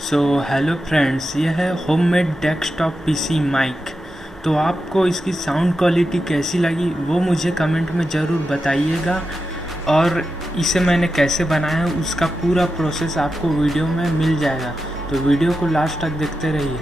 So hello friends, ये है homemade desktop PC mic. तो आपको इसकी साउंड क्वालिटी कैसी लगी वो मुझे कमेंट में ज़रूर बताइएगा। और इसे मैंने कैसे बनाया है उसका पूरा प्रोसेस आपको वीडियो में मिल जाएगा, तो वीडियो को लास्ट तक देखते रहिए।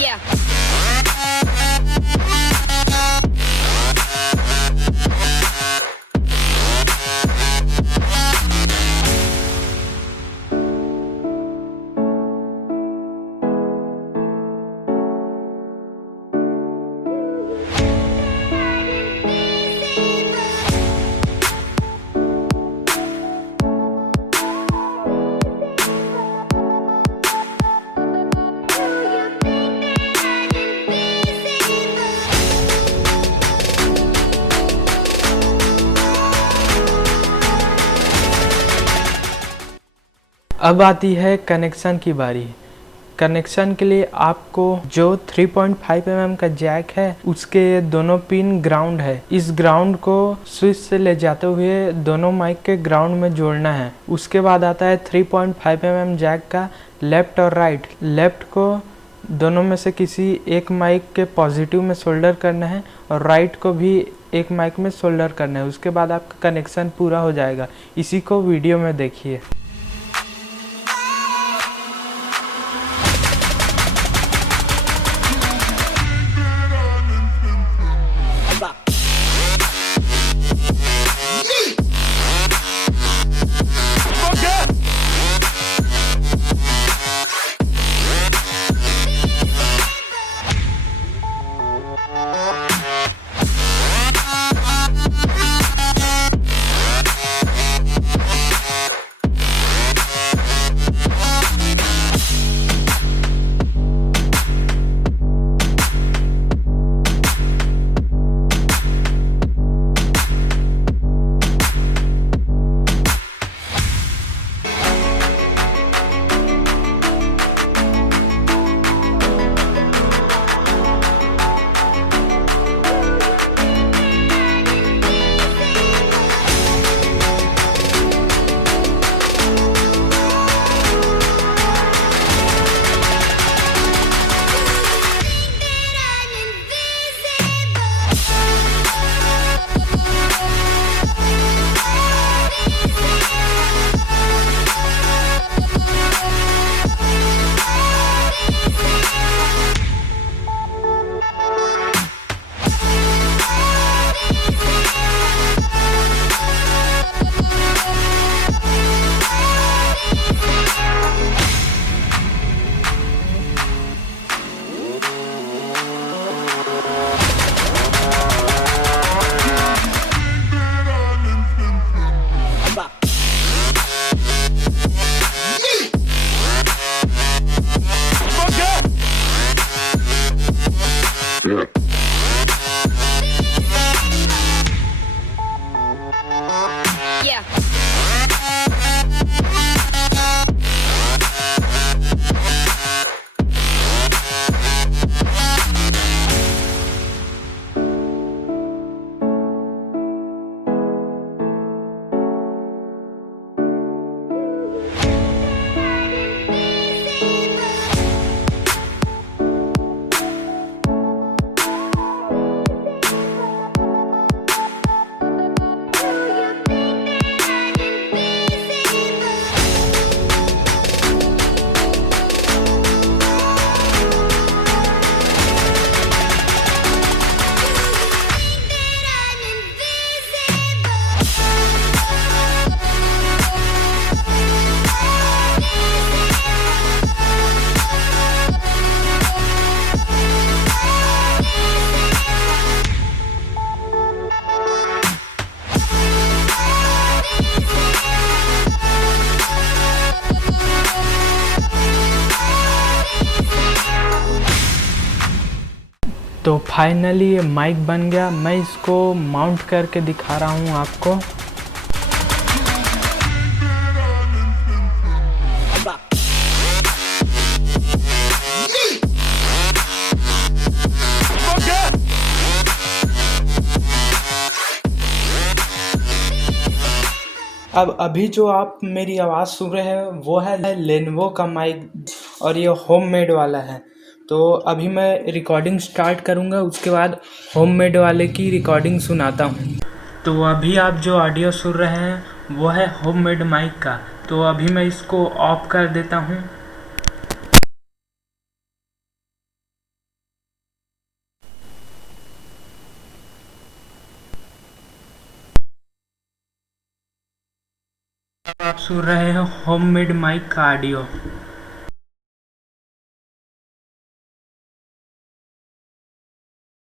Yeah. अब आती है कनेक्शन की बारी। कनेक्शन के लिए आपको जो 3.5 mm का जैक है उसके दोनों पिन ग्राउंड है। इस ग्राउंड को स्विच से ले जाते हुए दोनों माइक के ग्राउंड में जोड़ना है। उसके बाद आता है 3.5 mm जैक का लेफ्ट और राइट। लेफ्ट को दोनों में से किसी एक माइक के पॉजिटिव में सोल्डर करना है और राइट को भी एक माइक में सोल्डर करना है। उसके बाद आपका कनेक्शन पूरा हो जाएगा। इसी को वीडियो में देखिए। तो फाइनली ये माइक बन गया। मैं इसको माउंट करके दिखा रहा हूँ आपको। अब अभी जो आप मेरी आवाज़ सुन रहे हैं वो है लेनोवो का माइक, और ये होममेड वाला है। तो अभी मैं रिकॉर्डिंग स्टार्ट करूँगा, उसके बाद होममेड वाले की रिकॉर्डिंग सुनाता हूँ। तो अभी आप जो ऑडियो सुन रहे हैं वो है होममेड माइक का। तो अभी मैं इसको ऑफ कर देता हूँ। आप सुन रहे हैं होममेड माइक का ऑडियो।